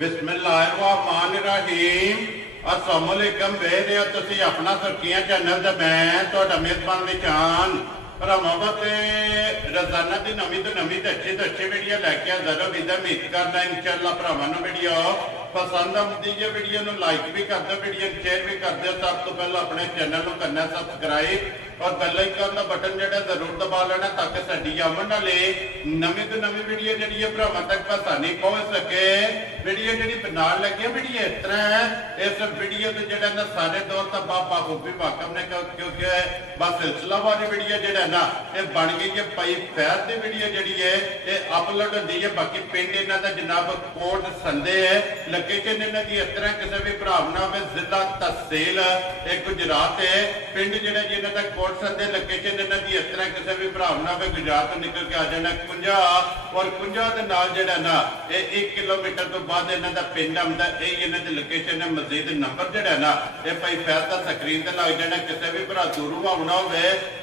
बिस्मिल्लाहिर्रहमानिर्रहीम। अस्सलाम वालेकुम। वेख रहे हो तुसीं अपना सुर्खियां चैनल ते मैं तुहाडा मेज़बान विचान भरावां ते रोजाना की नवीं तो अच्छी वीडियो लैके हाज़र हो। उम्मीद करदा इंशाअल्लाह भरावां नूं वीडियो पसंद आती है। वीडियो नूं लाइक भी कर दो, वीडियो शेयर भी कर दो। सब तो पहले अपने चैनल को करना सब्सक्राइब और बेल आइकन का बटन जो जरूर दबा लेना ताकि साडी आवन वाली नवीं तो नवीं वीडियो जी भरावां तक आसानी पहुंच सके। वीडियो जी बनाने लगे वीडियो इस तरह है, इस वीडियो के जो ना सारे दोस्त बाबा खूबी वाकफ ने, क्योंकि बस सिलसिलावार वीडियो जो ना ये बन गई है। भाई फैज की वीडियो जी है ये अपलोड होती है। बाकी पिंड इन्हों का जनाब कोट संदे है। लोकेशन इन्हों की इस तरह किसी भी भरा ना हो, जिला तहसील गुजरात है। पिंड जो इन्हों का कोट संदे लोकेशन इन्हों की इस तरह किसी भी भरा ना हो, गुजरात तो निकल के आ जाना कुंजा और कुंजा के नाल जो ना ये 1 किलोमीटर तो बाद इन्हों का पिंड आता। यही इन्हों की लोकेशन है। मजीद नंबर जो ना ये भाई फैज का स्क्रीन से लग जाना। किसी भी भरा दूरों आना हो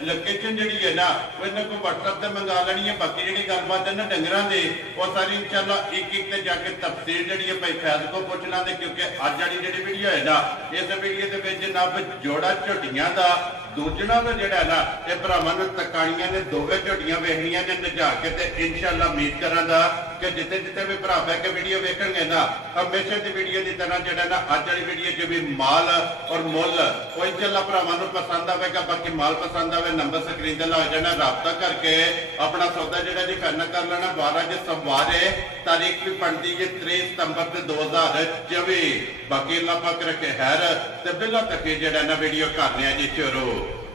लोकेशन जी है ना वो इन्हों को व्हाट्सएप से मंगा लेनी है। बाकी जी गलबात है ना डंगर की वो सारी इंशाअल्लाह एक जाके तफसील जी है भाई फैज को पूछ लेंगे, क्योंकि अज वाली जी वीडियो है ना इस वीडियो के जनाब जोड़ा झोटियां का दूजना का जोड़ा ना ये भरावां नूं तकाणियां ने दोवें झोटियां वेखणियां ने नजा के ते इंशाअल्लाह उम्मीद करांगा कि जिते जिते भी भरा बह के वीडियो वेखणगे ना हमेशा की वीडियो की तरह जो ना अज वाली वीडियो जो भी माल और मुल वो इंशाअल्लाह भरावां नूं पसंद आएगा। बाकी माल पसंद आए नंबर स्क्रीन से लग जाना, राबता करके अपना सौदा जो जी फाइनल कर लेना। 12 सोमवार है, तारीख भी बनती है 23 सितंबर 2024। बाकी अल्लाह पाक रखे खैर ते बिला तक जो ना वीडियो करने जी शुरू।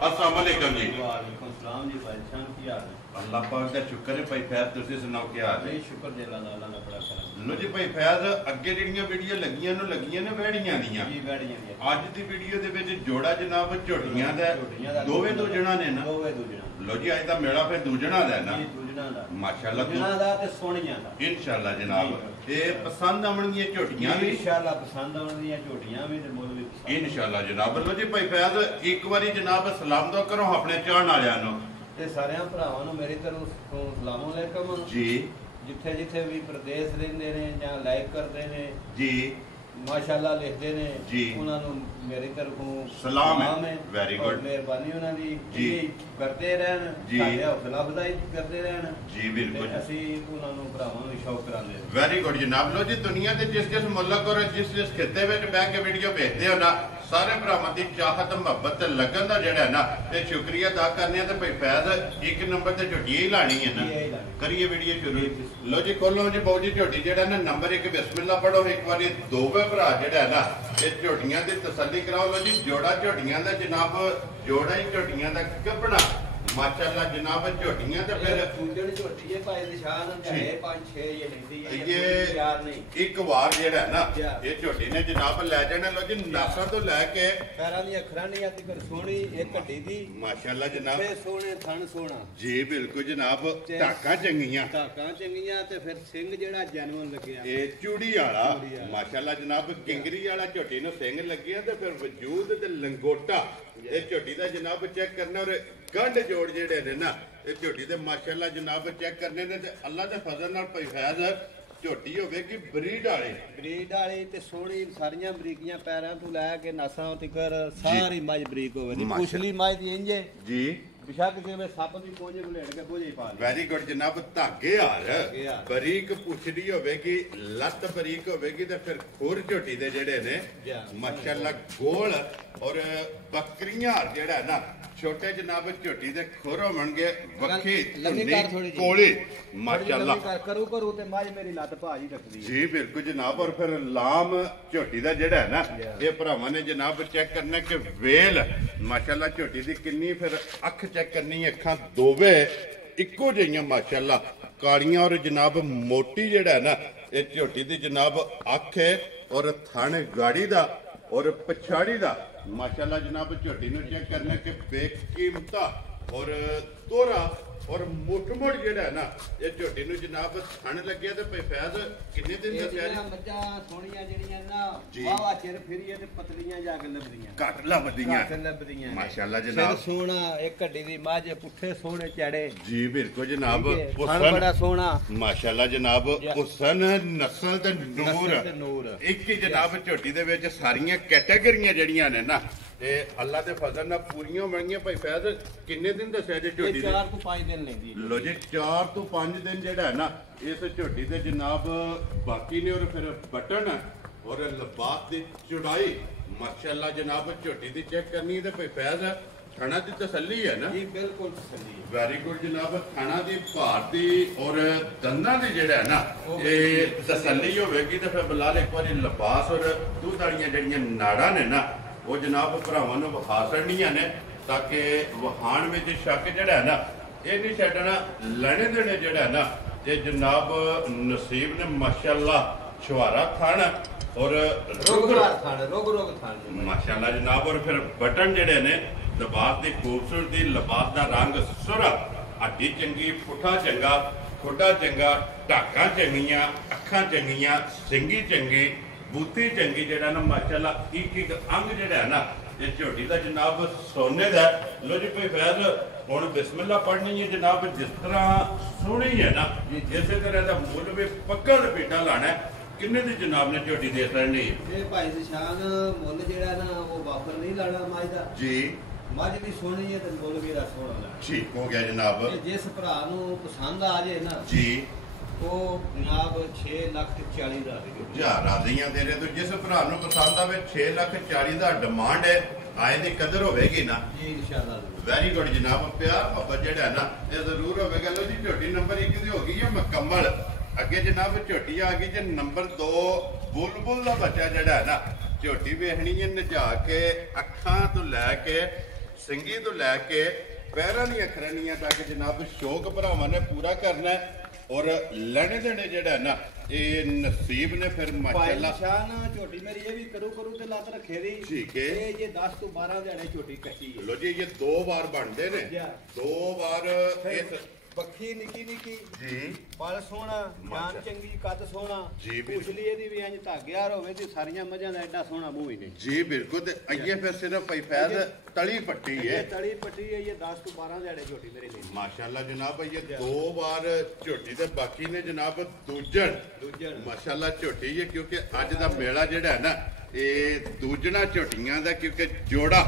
अस्सलाम वालेकुम जी। वालेकुम सलाम जी भाई शान की हाल है? अल्लाह पाक का शुक्र है। भाई फैज तुसीं सुनाओ क्या हाल है? शुक्र जी अल्लाह दा बड़ा करम। लो जी भाई फैज अगे जिहड़ियां वीडियो लगियां ने वैड़ियां दियां जी वैड़ियां दी अज दी वीडियो दे विच जोड़ा जनाब झोटियां दा दोवें दूजना ने ना। दोवें दूजना। लो जी अज दा मेला फिर दूजना दा ना। जी दूजना दा माशाअल्लाह दूजना दा ते सोहणियां दा इंशाअल्लाह जनाब ये पसंद आवणगियां झोटियां भी इंशाअल्लाह पसंद आवणगियां झोटियां भी ते मुल भी पसंद इंशाअल्लाह जनाब। लो जी भाई फैज एक बारी जनाब सलाम दो करो अपने चाहण वालियां नूं ते सारियां भरावां नूं मेरी तरफ तो सलाम अलैकुम जी। जिथे जिथे भी प्रदेश रहिंदे ने जां लाइक करदे ने जी माशाअल्लाह लिखते ने जी उन्हां नूं मेरी तरफों सलाम है। वेरी और गुड मेहरबानी उन्हां दी जी करते रहन जी साडे हौसला अफजाई करते रहन जी बिल्कुल ते असीं उन्हां नूं भरावां नूं शौक करांदे। वेरी गुड जनाब। लो जी दुनिया के जिस मुल्क और जिस खिते में बह के वीडियो भेजते हो ना सारे भरावां की चाहत मुहब्बत लगन का जोड़ा ना ये शुक्रिया अदा करने भाई फैज एक नंबर से झोटी ही लानी है ना। करिए वीडियो शुरू। लो जी खोलो जी बहु जी झोटी जो ना नंबर 1 बिस्मिल्लाह पढ़ो एक बार दोवें भरा जोड़ा ना ये झोटियां की तसल्ली कराओ। लो जी जोड़ा झोटियां का जनाब जोड़ा ही झोटियां का कपड़ा माशाअल्लाह जनाब झोटियां तो फिर फूजन झोटी है भाई निशान है 5-6 ये नहीं ये यार नहीं एक वार जेड़ा ना ये झोटी ने जनाब ले जाना। लो जी नासा तो लैके पैरां दी अखरां नहीं आती कर सोहनी एक हड्डी दी माशाअल्लाह जनाब ते सोहने थन सोहना जी बिल्कुल जनाब धाकां चंगियां चंगियां ते फिर सिंह जेड़ा जैनवन लगया ये चूड़ी वाला माशाअल्लाह जनाब किंगरी वाला झोटी नु सिंह लगे ते फिर वजूद ते लंगोटा ये झोटी दा जनाब चेक करना और गंढ जोड़ जेड़े ने ना ये झोटी दे माशाअल्लाह जनाब चेक करने ने ते अल्लाह दे फजल नाल भाई फैज झोटी होवेगी ब्रीड वाली ते सोहनी सारियां बरीकियां पैरां तो लै के नासां तिकर सारी मज बरीक होवे दी पुछली मज दी इंजे जी बेशक जिवें सप दी कोंज घलेड़ के कोजे पा ले। वेरी गुड जनाब धागे हार बरीक पुछड़ी होवेगी लत बरीक होवेगी ते फिर खुर झोटी दे जेड़े ने माशाअल्लाह गोल और बकरियां हार जेड़ा ना छोटे जनाब झोटी दे खुर होणगे वक्खी कोली माशाअल्लाह करू करू ते मज मेरी लत भाजी रखदी जी बिल्कुल जनाब। और फिर लाम झोटी दा जेड़ा है ना ये भरावां ने जनाब चेक करना कि वेल माशाअल्लाह झोटी दी किन्नी फिर अख चेक करनी अखां दोवे इक्को जिहियां माशाअल्लाह कालियां और जनाब मोटी जेड़ा है ना ये झोटी दी जनाब अख है और थन गाड़ी दा और पछाड़ी दा माशाअल्लाह जनाब झोटी नु चेक करना कि बेकीमता ਔਰ ਤੋਰਾ ਔਰ ਮੁੱਠ ਜਿਹੜਾ ਨਾ ਇਹ ਝੋਟੀ ਨੂੰ ਜਨਾਬ ਥਣ ਲੱਗਿਆ ਤੇ ਫੈਜ਼ ਕਿੰਨੇ ਦਿਨ ਦੱਸਿਆ ਜੀ? ਮੱਝਾਂ ਸੋਹਣੀਆਂ ਜਿਹੜੀਆਂ ਨਾ ਵਾਵਾ ਚਿਰ ਫਿਰੀਏ ਤੇ ਪਤਲੀਆਂ ਜਾ ਕੇ ਲੱਭਦੀਆਂ, ਘੱਟ ਲੱਭਦੀਆਂ ਮਾਸ਼ਾਅੱਲਾ ਜਨਾਬ। ਸੋਹਣਾ ਇੱਕ ਹੱਡੀ ਦੀ ਮੱਝ, ਪੁੱਠੇ ਸੋਹਣੇ ਚੜੇ ਜੀ ਬਿਲਕੁਲ ਜਨਾਬ। ਹੁਸਨ ਬੜਾ ਸੋਹਣਾ ਮਾਸ਼ਾਅੱਲਾ ਜਨਾਬ। ਹੁਸਨ ਨਸਲ ਤੇ ਨੂਰ ਇੱਕ ਹੀ ਜਨਾਬ ਝੋਟੀ ਦੇ ਵਿੱਚ ਸਾਰੀਆਂ ਕੈਟਾਗਰੀਆਂ ਜਿਹੜੀਆਂ ਨੇ ਨਾ ਤੇ ਅੱਲਾ ਦੇ ਫਜ਼ਲ ਨਾਲ ਪੂਰੀਆਂ ਬਣੀਆਂ। ਭਾਈ ਫੈਜ਼ ਕਿੰਨੇ ਦਿਨ ਦੱਸਿਆ ਜੀ ਝੋਟੀ ਦੇ? 4 ਤੋਂ 5 ਦਿਨ ਲੈਂਦੀ ਲੋ ਜੀ 4 ਤੋਂ 5 ਦਿਨ ਜਿਹੜਾ ਹੈ ਨਾ ਇਸ ਝੋਟੀ ਦੇ ਜਨਾਬ ਬਾਕੀ ਨੇ। ਔਰ ਫਿਰ ਬਟਨ ਔਰ ਲਬਾਸ ਦੀ ਚੌੜਾਈ ਮਾਸ਼ਾਅੱਲਾ ਜਨਾਬ ਝੋਟੀ ਦੀ ਚੈੱਕ ਕਰਨੀ ਤੇ ਭਾਈ ਫੈਜ਼ ਥਣਾ ਦੀ ਤਸੱਲੀ ਹੈ ਨਾ ਜੀ? ਬਿਲਕੁਲ ਤਸੱਲੀ ਹੈ। ਵੈਰੀ ਗੁੱਡ ਜਨਾਬ। ਥਣਾ ਦੀ ਭਾਰ ਦੀ ਔਰ ਦੰਦਾਂ ਦੀ ਜਿਹੜਾ ਹੈ ਨਾ ਇਹ ਤਸੱਲੀ ਹੋਵੇਗੀ ਤੇ ਫਿਰ ਬਲਾਲ ਇੱਕ ਵਾਰੀ ਲਬਾਸ ਔਰ ਦੁੱਧ ਵਾਲੀਆਂ ਜਿਹੜੀਆਂ ਨਾੜਾਂ ਨੇ ਨਾ ਉਹ ਜਨਾਬ ਭਰਾਵਾਂ ਨੂੰ ਵਿਖਾ ਛੱਡਣੀਆਂ ਨੇ ਤਾਂ ਕਿ ਵਹਾਣ ਵਿੱਚ ਸ਼ੱਕ ਜਿਹੜਾ ਹੈ ਨਾ ਇਹ ਨਹੀਂ ਛੱਡਣਾ। ਲੈਣੇ ਦੇਣੇ ਜਿਹੜਾ ਨਾ ਤੇ ਜਨਾਬ ਨਸੀਬ ਨੇ ਮਾਸ਼ਾਅੱਲਾ ਛੁਹਾਰਾ ਥਣ ਔਰ ਰੋਗ ਥਣ ਮਾਸ਼ਾਅੱਲਾ ਜਨਾਬ। ਔਰ ਫਿਰ ਬਟਨ ਜਿਹੜੇ ਨੇ ਲਿਬਾਸ ਦੀ ਖੂਬਸੂਰਤੀ, ਲਿਬਾਸ ਦਾ ਰੰਗ ਸੁਰਾ, ਹੱਡੀ ਚੰਗੀ, ਪੁੱਠਾ ਚੰਗਾ, ਖੋਡਾ ਚੰਗਾ, ਢਾਕਾਂ ਚੰਗੀਆਂ, ਅੱਖਾਂ ਚੰਗੀਆਂ, ਸਿੰਗੀ ਚੰਗੀ, ਬੂਤੀ ਚੰਗੀ ਜਿਹੜਾ ਨਾ ਮਾਸ਼ਾਅੱਲਾ ਇੱਕ ਅੰਗ ਜਿਹੜਾ ਹੈ ਨਾ ਇਹ ਝੋਟੀ ਦਾ ਜਨਾਬ ਸੋਨੇ ਦਾ। ਲੋ ਜੀ ਭਾਈ ਫੈਜ਼ ਹੁਣ ਬਿਸਮਿਲ੍ਲਾ ਪੜ੍ਹਨੀ ਹੈ ਜਨਾਬ। ਜਿਸ ਤਰ੍ਹਾਂ ਸੋਹਣੀ ਹੈ ਨਾ ਇਸੇ ਤਰ੍ਹਾਂ ਦਾ ਮੁੱਲ ਵੀ ਪੱਕਾ ਲਪੇਟਾ ਲਾਣਾ। ਕਿੰਨੇ ਦੀ ਜਨਾਬ ਨੇ ਝੋਟੀ ਦੇ ਕਰਨੀ? ਇਹ ਭਾਈ ਨਿਸ਼ਾਨ ਮੁੱਲ ਜਿਹੜਾ ਨਾ ਉਹ ਵਾਪਰ ਨਹੀਂ ਲਾਣਾ ਮੱਝ ਦਾ ਜੀ। ਮੱਝ ਵੀ ਸੋਹਣੀ ਹੈ ਤੇ ਮੁੱਲ ਵੀ ਦਾ ਸੋਹਣਾ ਲਾਣਾ। ਠੀਕ ਹੋ ਗਿਆ ਜਨਾਬ। ਜਿਸ ਭਰਾ ਨੂੰ ਪਸੰਦ ਆ ਜੇ ਨਾ ਜੀ ਉਹ ਜਨਾਬ 6,40,000 ਜੀ ਰਾਜ਼ੀਆਂ ਦੇ ਰਹੇ। ਤੋਂ ਜਿਸ ਭਰਾ ਨੂੰ ਪਸੰਦ ਆਵੇ 6,40,000 ਦਾ ਡਿਮਾਂਡ ਹੈ। ਆਏ ਦੀ ਕਦਰ ਹੋਵੇਗੀ ਨਾ ਜੀ ਇਨਸ਼ਾਅੱਲਾ। ਵੈਰੀ ਗੁੱਡ ਜਨਾਬ। ਪਿਆਰ ਮੁਹੱਬਤ ਜਿਹੜਾ ਨਾ ਇਹ ਜ਼ਰੂਰ ਹੋਵੇਗਾ। ਲੋ ਜੀ ਝੋਟੀ ਨੰਬਰ 1 ਦੀ ਹੋ ਗਈ ਹੈ ਮੁਕੰਮਲ। ਅੱਗੇ ਜਨਾਬ ਝੋਟੀ ਆ ਗਈ ਜੇ ਨੰਬਰ 2 ਬੁਲਬੁਲ ਦਾ ਬੱਚਾ ਜਿਹੜਾ ਹੈ ਨਾ ਝੋਟੀ ਵੇਖਣੀ ਹੈ ਨਜਾ ਕੇ ਅੱਖਾਂ ਤੋਂ ਲੈ ਕੇ ਸਿੰਗੀ ਤੋਂ ਲੈ ਕੇ ਪੈਰਾਂ ਦੀਆਂ ਖਰਣੀਆਂ ਤੱਕ ਜਨਾਬ ਸ਼ੌਕ ਭਰਾਵਾਂ ਨੇ ਪੂਰਾ ਕਰਨਾ ਔਰ ਲੈਣੇ ਦੇਣੇ ਜਿਹੜਾ ਨਾ ਇਹ ਨਸੀਬ ਨੇ ਫਿਰ ਮਾਸ਼ਾਅੱਲਾ। ਨਿਸ਼ਾਨ ਝੋਟੀ ਮੇਰੀ ਇਹ ਵੀ ਕਰੂ ਤੇ ਲੱਤ ਰੱਖੇ ਦੀ। ਠੀਕ ਹੈ। ਇਹ ਜੇ 10 ਤੋਂ 12 ਦਿਹਾੜੇ ਝੋਟੀ ਕੱਟੀ ਹੈ। ਲੋ ਜੀ ਇਹ 2 ਵਾਰ ਬਣਦੇ ਨੇ। 2 ਵਾਰ ਇਸ ਬੱਖੀ ਨਿੱਕੀ ਨਿੱਕੀ ਜੀ, ਬਲ ਸੋਹਣਾ, ਜਾਨ ਚੰਗੀ, ਕੱਦ ਸੋਹਣਾ ਜੀ। ਪੁਛਲੀ ਇਹਦੀ ਵੀ ਇੰਜ ਧਾਗਿਆਰ ਹੋਵੇ ਤੇ ਸਾਰੀਆਂ ਮੱਝਾਂ ਦਾ ਐਡਾ ਸੋਹਣਾ ਮੂੰਹ ਹੀ ਨਹੀਂ ਜੀ ਬਿਲਕੁਲ। ਤੇ ਅੱਗੇ ਫਿਰ ਸਿਰਫ ਭਾਈ ਫੈਜ਼ ਤਲੀ ਪੱਟੀ ਹੈ। ਤਲੀ ਪੱਟੀ ਹੈ। ਇਹ 10 ਤੋਂ 12 ਦਿਹਾੜੇ ਝੋਟੀ ਮੇਰੇ ਲਈ ਮਾਸ਼ਾਅੱਲਾ ਜਨਾਬ। ਇਹ 2 ਵਾਰ ਝੋਟੀ ਤੇ ਬਾਕੀ ਨੇ ਜਨਾਬ ਦੂਜਣ ਮਾਸ਼ਾਅੱਲਾ ਝੋਟੀ ਹੈ ਕਿਉਂਕਿ ਅੱਜ ਦਾ ਮੇਲਾ ਜਿਹੜਾ ਹੈ ਨਾ ਇਹ ਦੂਜਣਾ ਝੋਟੀਆਂ ਦਾ ਕਿਉਂਕਿ ਜੋੜਾ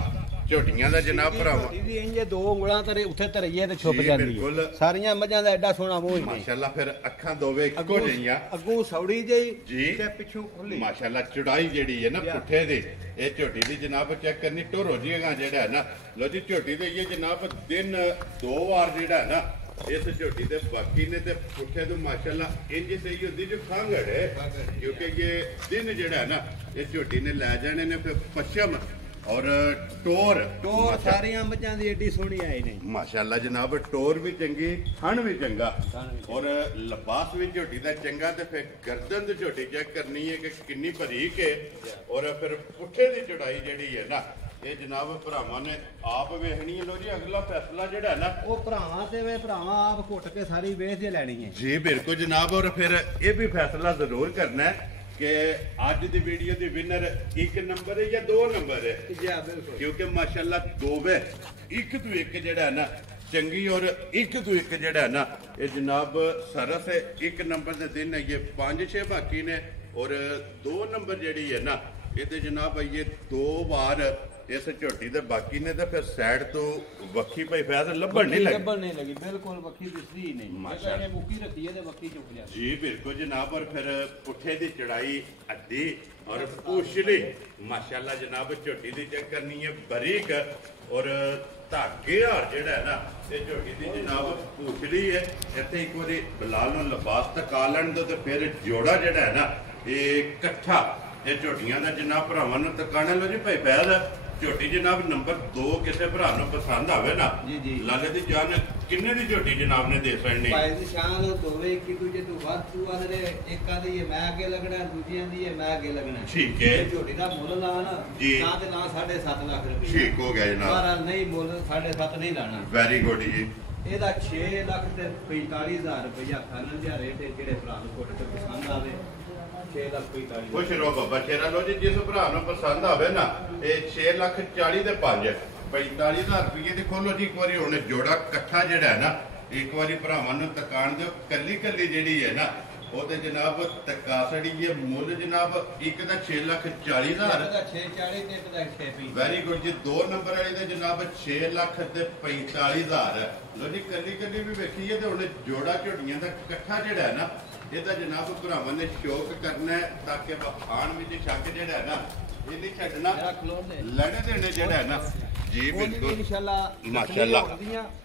ਝੋਟੀਆਂ ਦਾ ਜਨਾਬ ਭਰਾਵਾ ਇਹਦੀ ਇੰਜ 2 ਉਂਗਲਾਂ ਤੇ ਉੱਥੇ ਧਰਈਏ ਤੇ ਛੁਪ ਜਾਂਦੀ ਹੈ। ਸਾਰੀਆਂ ਮੱਝਾਂ ਦਾ ਐਡਾ ਸੋਹਣਾ ਮੂੰਹ ਹੀ ਨਹੀਂ ਮਾਸ਼ਾਅੱਲਾ। ਫਿਰ ਅੱਖਾਂ ਦੋਵੇਂ ਇੱਕੋ ਜਿਹੀਆਂ, ਅੱਗੋਂ ਸੌੜੀ ਜਿਹੀ ਤੇ ਪਿੱਛੋਂ ਖੁੱਲੀ ਮਾਸ਼ਾਅੱਲਾ। ਚੜਾਈ ਜਿਹੜੀ ਹੈ ਨਾ ਪੁੱਠੇ ਦੀ ਇਹ ਝੋਟੀ ਦੀ ਜਨਾਬ ਚੈੱਕ ਕਰਨੀ ਢੋਰੋ ਜੀਗਾ ਜਿਹੜਾ ਹੈ ਨਾ। ਲੋ ਜੀ ਝੋਟੀ ਦੇ ਇਹ ਜਨਾਬ ਦਿਨ 2 ਵਾਰ ਜਿਹੜਾ ਹੈ ਨਾ ਇਸ ਝੋਟੀ ਦੇ ਬਾਕੀ ਨੇ ਤੇ ਪੁੱਠੇ ਤੋਂ ਮਾਸ਼ਾਅੱਲਾ ਇੰਜ ਸਹੀ ਹੁੰਦੀ ਜੋ ਖਾਂਗੜ ਹੈ ਕਿਉਂਕਿ ਇਹ ਦਿਨ ਜਿਹੜਾ ਹੈ ਨਾ ਇਹ ਝੋਟੀ ਨੇ ਲੈ ਜਾਣੇ ਨੇ ਫਿਰ ਪੱਛਮ ਔਰ ਟੋਰ ਸਾਰੀਆਂ ਮੱਝਾਂ ਦੀ ਏਡੀ ਸੋਹਣੀ ਆਈ ਨੇ ਮਾਸ਼ਾਅੱਲਾ ਜਨਾਬ। ਟੋਰ ਵੀ ਚੰਗੀ, ਥਣ ਵੀ ਚੰਗਾ ਔਰ ਲਿਬਾਸ ਵੀ ਝੋਟੀ ਦਾ ਚੰਗਾ। ਤੇ ਫਿਰ ਗਰਦਨ ਦੀ ਝੋਟੀ ਚੈੱਕ ਕਰਨੀ ਹੈ ਕਿ ਕਿੰਨੀ ਬਰੀਕ ਹੈ ਔਰ ਫਿਰ ਪੁੱਠੇ ਦੀ ਚੜਾਈ ਜਿਹੜੀ ਹੈ ਨਾ ਇਹ ਜਨਾਬ ਭਰਾਵਾਂ ਨੇ ਆਪ ਵੇਖਣੀ ਹੈ। ਲੋ ਜੀ ਅਗਲਾ ਫੈਸਲਾ ਜਿਹੜਾ ਹੈ ਨਾ ਉਹ ਭਰਾਵਾਂ ਤੇ ਵੇ ਭਰਾਵਾਂ ਆਪ ਘੁੱਟ ਕੇ ਸਾਰੀ ਵੇਚ ਕੇ ਲੈਣੀ ਹੈ ਜੀ ਬਿਲਕੁਲ ਜਨਾਬ। ਔਰ ਫਿਰ ਇਹ ਵੀ ਫੈਸਲਾ ਜ਼ਰੂਰ ਕਰਨਾ ਹੈ ਕਿ ਅੱਜ ਦੀ ਵੀਡੀਓ ਦੀ ਵਿਨਰ 1 ਨੰਬਰ ਹੈ ਜਾਂ 2 ਨੰਬਰ ਹੈ। ਜੀ ਬਿਲਕੁਲ। ਕਿਉਂਕਿ ਮਾਸ਼ਾਅੱਲਾ ਦੋਵੇਂ ਇੱਕ ਤੋਂ ਇੱਕ ਜਿਹੜਾ ਹੈ ਨਾ ਚੰਗੀ ਔਰ ਇੱਕ ਤੋਂ ਇੱਕ ਜਿਹੜਾ ਹੈ ਨਾ ਇਹ ਜਨਾਬ ਸਰਸ ਹੈ। 1 ਨੰਬਰ ਦੇ ਦਿਨ ਇਹ 5-6 ਬਾਕੀ ਨੇ ਔਰ 2 ਨੰਬਰ ਜਿਹੜੀ ਹੈ ਨਾ ਇਹਦੇ ਜਨਾਬ ਇਹ 2 ਵਾਰ ਇਸ ਝੋਟੀ ਦੇ ਬਾਕੀ ਨੇ ਤੇ ਫਿਰ ਸਾਈਡ ਤੋਂ ਵੱਖੀ ਭਾਈ ਫੈਜ਼ ਲੱਭਣ ਨਹੀਂ ਲੱਗੀ ਬਿਲਕੁਲ ਵੱਖੀ ਦਿਸਦੀ ਨਹੀਂ। ਮਾਸ਼ਾਅੱਲਾ ਮੁੱਕੀ ਰੱਖੀ ਹੈ ਤੇ ਵੱਖੀ ਚੁੱਕ ਜਾਂਦੀ ਜੀ ਬਿਲਕੁਲ ਜਨਾਬ। ਔਰ ਫਿਰ ਪੁੱਠੇ ਦੀ ਚੜਾਈ ਅੱਧੀ ਔਰ ਪੁਛਲੀ ਮਾਸ਼ਾਅੱਲਾ ਜਨਾਬ ਝੋਟੀ ਦੀ ਚੈੱਕ ਕਰਨੀ ਹੈ ਬਰੀਕ ਔਰ ਧਾਗੇ ਹਾਰ ਜਿਹੜਾ ਹੈ ਨਾ ਇਹ ਝੋਟੀ ਦੀ ਜਨਾਬ ਪੁਛਲੀ ਹੈ। ਇੱਥੇ ਇੱਕ ਵਾਰੀ ਬਲਾਲ ਨੂੰ ਲਿਬਾਸ ਤਕਾ ਲੈਣ ਦੋ ਤੇ ਫਿਰ ਜੋੜਾ ਜਿਹੜਾ ਹੈ ਨਾ ਇਹ ਇਕੱਠਾ ਇਹ ਝੋਟੀਆਂ ਦਾ ਜਨਾਬ ਭਰਾਵਾਂ ਨੂੰ ਤਕਾਣਾ। ਲੋ ਜੀ ਭਾਈ ਫੈਜ਼ ਝੋਟੀ ਜਨਾਬ ਨੰਬਰ 2 ਕਿਸੇ ਭਰਾ ਨੂੰ ਪਸੰਦ ਆਵੇ ਨਾ ਲਾਲੇ ਦੀ ਜਾਨ ਕਿੰਨੇ ਦੀ ਝੋਟੀ ਜਨਾਬ ਨੇ ਦੇ ਸਕਣੀ ਭਾਈ ਦੀ ਸ਼ਾਨ ਦੋਵੇਂ ਇੱਕ ਦੂਜੇ ਤੋਂ ਵੱਧ ਤੂਆਂ ਦੇ ਇੱਕਾਂ ਦੀ ਇਹ ਮੈਂ ਅੱਗੇ ਲੱਗਣਾ ਦੂਜੀਆਂ ਦੀ ਇਹ ਮੈਂ ਅੱਗੇ ਲੱਗਣਾ ਠੀਕ ਹੈ ਝੋਟੀ ਦਾ ਮੁੱਲ ਲਾਣਾ ਨਾ ਤੇ ਨਾ 7.5 ਲੱਖ ਰੁਪਏ ਠੀਕ ਹੋ ਗਿਆ ਜਨਾਬ ਪਰ ਨਹੀਂ ਮੁੱਲ 7.5 ਨਹੀਂ ਲਾਣਾ ਵੈਰੀ ਗੁੱਡ ਜੀ ਇਹਦਾ 6 ਲੱਖ ਤੇ 45,000 ਰੁਪਇਆ ਖਾਣ ਦਾ ਰੇਟ ਹੈ ਜਿਹੜੇ ਭਰਾ ਨੂੰ ਕੋਟ ਤੇ ਪਸੰਦ ਆਵੇ 6 ਲੱਖ 45 ਖੁਸ਼ ਰਹੋ ਬਾਬਾ ਸ਼ੇਰਾ ਲੋ ਜੀ ਜਿਸ ਭਰਾ ਨੂੰ ਪਸੰਦ ਆਵੇ ਨਾ ਇਹ 6 ਲੱਖ 40 ਦੇ 5 45,000 ਰੁਪਏ ਦੇ ਖੋਲੋ ਜੀ ਇੱਕ ਵਾਰੀ ਹੁਣ ਜੋੜਾ ਇਕੱਠਾ ਜਿਹੜਾ ਹੈ ਨਾ ਇੱਕ ਵਾਰੀ ਭਰਾਵਾਂ ਨੂੰ ਤਕਾਣ ਦਿਓ ਕੱਲੀ ਕੱਲੀ ਜਿਹੜੀ ਹੈ ਨਾ ਉਹ ਤੇ ਜਨਾਬ ਤਕਾਸੜੀ ਇਹ ਮੁੱਲ ਜਨਾਬ ਇੱਕ ਦਾ 6,40,000 ਦਾ 640 ਤੇ ਇੱਕ ਦਾ 6 ਵੈਰੀ ਗੁੱਡ ਜੀ 2 ਨੰਬਰ ਵਾਲੀ ਦਾ ਜਨਾਬ 6 ਲੱਖ ਤੇ 45,000 ਲੋ ਜੀ ਕੱਲੀ ਕੱਲੀ ਵੀ ਵੇਖੀਏ ਤੇ ਹੁਣ ਜੋੜਾ ਝੋਟੀਆਂ ਦਾ ਇਕੱਠਾ ਜਿਹੜਾ ਹੈ ਨਾ ਇਹਦਾ ਜਨਾਬ ਭਰਾਵਾਂ ਨੇ ਸ਼ੌਕ ਕਰਨਾ ਹੈ ਤਾਂ ਕਿ ਵਖਾਣ ਵਿੱਚ ਸ਼ੱਕ ਜਿਹੜਾ ਹੈ ਨਾ ਇਹ ਨਹੀਂ ਛੱਡਣਾ ਲੜੇ ਦੇਣੇ ਜਿਹੜਾ ਹੈ ਨਾ ਜੀ ਬਿਲਕੁਲ ਇਨਸ਼ਾਅੱਲਾ ਮਾਸ਼ਾਅੱਲਾ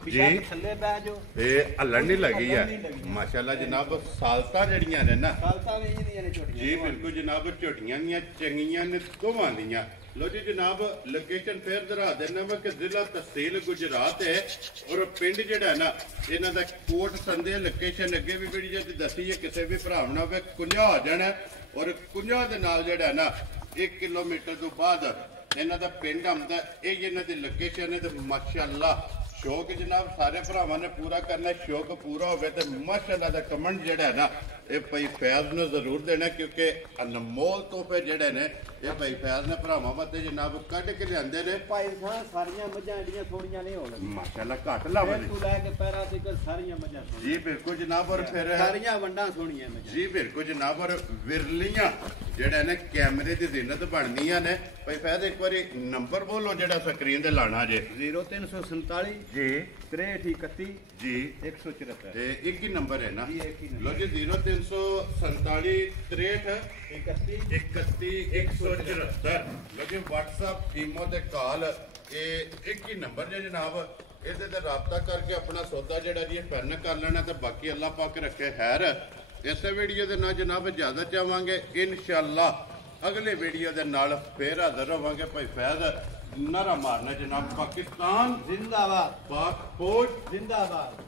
ਜੀ ਥੱਲੇ ਬਹਿ ਜਾਓ ਇਹ ਹੱਲਣ ਨਹੀਂ ਲੱਗੀ ਹੈ ਮਾਸ਼ਾਅੱਲਾ ਜਨਾਬ ਸਾਲਤਾਂ ਜਿਹੜੀਆਂ ਨੇ ਨਾ ਸਾਲਤਾਂ ਵੀ ਜਿਹੜੀਆਂ ਨੇ ਝੋਟੀਆਂ ਜੀ ਬਿਲਕੁਲ ਜਨਾਬ ਝੋਟੀਆਂ ਦੀਆਂ ਚੰਗੀਆਂ ਨੇ ਦੋਵਾਂ ਦੀਆਂ ਲੋ ਜੀ ਜਨਾਬ ਲੋਕੇਸ਼ਨ ਫੇਰ ਦਰਾ ਦੇਣਾ ਵਾ ਕਿ ਜ਼ਿਲ੍ਹਾ ਤਹਿਸੀਲ ਗੁਜਰਾਤ ਹੈ ਔਰ ਪਿੰਡ ਜਿਹੜਾ ਨਾ ਇਹਨਾਂ ਦਾ ਕੋਟ ਸੰਦੇ ਲੋਕੇਸ਼ਨ ਅੱਗੇ ਵੀ ਬੜੀ ਜੇ ਦੱਸੀ ਹੈ ਕਿਸੇ ਵੀ ਭਰਾ ਨਾਲ ਵੇ ਕੁੰਝਾ ਹੋ ਜਾਣਾ ਔਰ ਕੁੰਝਾ ਦੇ ਨਾਲ ਜਿਹੜਾ ਨਾ 1 ਕਿਲੋਮੀਟਰ ਤੋਂ ਬਾਅਦ ਇਹਨਾਂ ਦਾ ਪਿੰਡ ਆਉਂਦਾ ਇਹ ਇਹਨਾਂ ਦੀ ਲੋਕੇਸ਼ਨ ਹੈ ਤੇ ਮਾਸ਼ਾਅੱਲਾ ਸ਼ੌਕ ਜਨਾਬ ਸਾਰੇ ਭਰਾਵਾਂ ਨੇ ਪੂਰਾ ਕਰਨਾ ਸ਼ੌਕ ਪੂਰਾ ਹੋਵੇ ਤੇ ਮਾਸ਼ਾਅੱਲਾ ਦਾ ਕਮੈਂਟ ਜਿਹੜਾ ਹੈ ਨਾ ਇਹ ਭਾਈ ਫੈਜ਼ ਨੂੰ ਜ਼ਰੂਰ ਦੇਣਾ ਕਿਉਂਕਿ ਅਨਮੋਲ ਤੋਹਫੇ ਜਿਹੜੇ ਨੇ ਇਹ ਭਾਈ ਫੈਜ਼ ਨੇ ਭਰਾਵਾਂ ਵਾਸਤੇ ਜਨਾਬ ਕੱਢ ਕੇ ਲਿਆਂਦੇ ਨੇ ਭਾਈ ਸਾਹਿਬ ਸਾਰੀਆਂ ਮੱਝਾਂ ਜਿਹੜੀਆਂ ਥੋੜੀਆਂ ਨਹੀਂ ਹੋਣ ਮਾਸ਼ਾਅੱਲਾ ਘੱਟ ਲਾਵਣੇ ਤੂੰ ਲੈ ਕੇ ਪੈਰਾਂ ਤੱਕ ਸਾਰੀਆਂ ਮੱਝਾਂ ਜੀ ਬਿਲਕੁਲ ਜਨਾਬ ਔਰ ਫਿਰ ਸਾਰੀਆਂ ਵੰਡਾਂ ਸੋਹਣੀਆਂ ਮੱਝਾਂ ਜੀ ਬਿਲਕੁਲ ਜਨਾਬ ਔਰ ਵਿਰਲੀਆਂ ਜਿਹੜਾ ਨੇ ਕੈਮਰੇ ਦੀ ਜ਼ਿੰਨਤ ਬਣਦੀਆਂ ਨੇ ਭਾਈ ਫੈਜ਼ ਇੱਕ ਵਾਰੀ ਨੰਬਰ ਬੋਲੋ ਜਿਹੜਾ ਸਕਰੀਨ ਤੇ ਲਾਣਾ ਜੇ 0347 ਜੀ 6331 ਜੀ 174 ਤੇ ਇੱਕ ਹੀ ਨੰਬਰ ਹੈ ਨਾ ਜੀ ਇੱਕ ਹੀ ਲੋ ਜੀ 0347 63 31 174 ਲੋ ਜੀ WhatsApp ਈਮੋ ਤੇ ਕਾਲ ਇਹ ਇੱਕ ਹੀ ਨੰਬਰ ਜੇ ਜਨਾਬ ਇਹਦੇ ਤੇ ਰਾਬਤਾ ਕਰਕੇ ਆਪਣਾ ਸੌਦਾ ਜਿਹੜਾ ਜੀ ਪੈਨ ਕਰ ਲੈਣਾ ਤੇ ਬਾਕੀ ਅੱਲਾਹ ਪਾਕ ਰੱਖੇ ਖੈਰ ਇਸੇ ਵੀਡੀਓ ਦੇ ਨਾਲ ਜਨਾਬ ਇਜਾਜ਼ਤ ਚਾਹਾਂਗੇ ਇਨਸ਼ਾਅੱਲਾ ਅਗਲੇ ਵੀਡੀਓ ਦੇ ਨਾਲ ਫੇਰ ਹਾਜ਼ਰ ਹੋਵਾਂਗੇ ਭਾਈ ਫੈਜ਼ ਨਾਰਾ ਮਾਰਨਾ ਜਨਾਬ ਪਾਕਿਸਤਾਨ ਜ਼ਿੰਦਾਬਾਦ ਪਾਕ ਫੌਜ ਜ਼ਿੰਦਾਬਾਦ